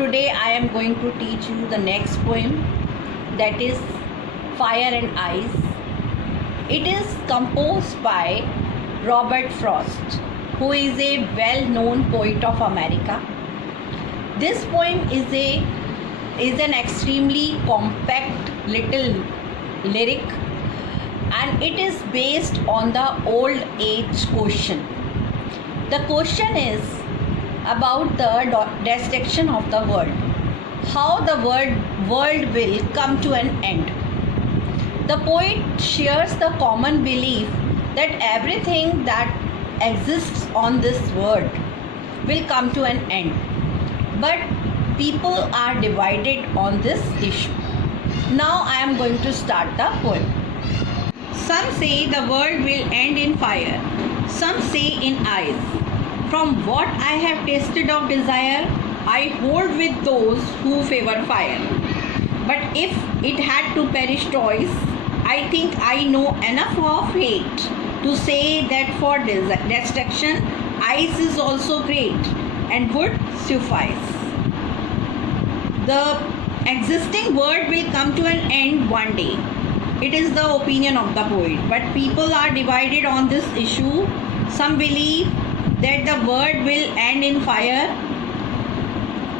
Today I am going to teach you the next poem, that is Fire and Ice. It is composed by Robert Frost, who is a well-known poet of America. This poem is an extremely compact little lyric, and it is based on the old age question. The question is about the destruction of the world, how the world will come to an end. The poet shares the common belief that everything that exists on this world will come to an end, but people are divided on this issue. Now I am going to start the poem. Some say the world will end in fire, some say in ice. From what I have tasted of desire, I hold with those who favor fire. But if it had to perish twice, I think I know enough of hate to say that for destruction, ice is also great and would suffice. The existing world will come to an end one day. It is the opinion of the poet, but people are divided on this issue. Some believe that the world will end in fire.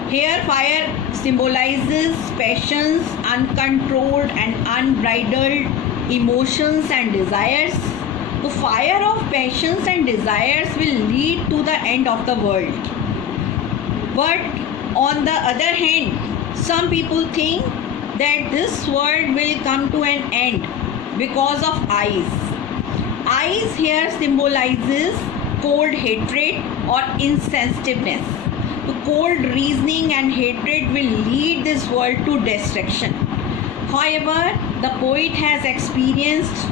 Here fire symbolizes passions, uncontrolled and unbridled emotions and desires. The fire of passions and desires will lead to the end of the world. But on the other hand, some people think that this world will come to an end because of ice. Ice here symbolizes cold hatred or insensitiveness. The cold reasoning and hatred will lead this world to destruction. However, the poet has experienced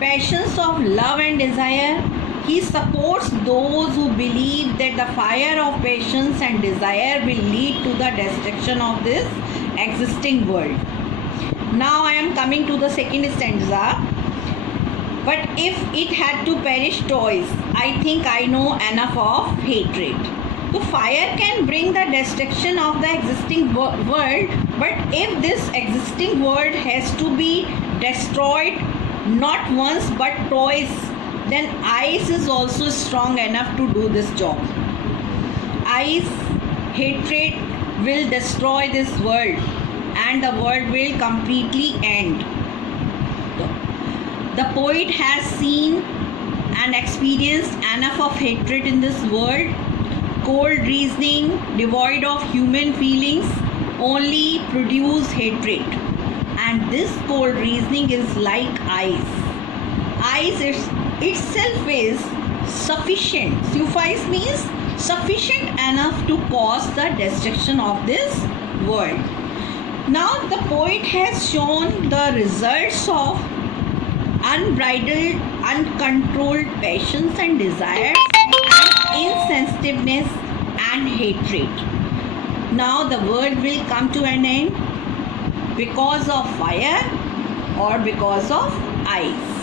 passions of love and desire. He supports those who believe that the fire of passions and desire will lead to the destruction of this existing world. Now I am coming to the second stanza. But if it had to perish twice, I think I know enough of hatred. So fire can bring the destruction of the existing world, but if this existing world has to be destroyed not once but twice, then ice is also strong enough to do this job. Ice, hatred will destroy this world and the world will completely end. The poet has seen and experienced enough of hatred in this world. Cold reasoning, devoid of human feelings, only produce hatred. And this cold reasoning is like ice. Ice itself is sufficient. Suffice means sufficient enough to cause the destruction of this world. Now the poet has shown the results of unbridled, uncontrolled passions and desires, and insensitiveness and hatred. Now the world will come to an end because of fire or because of ice.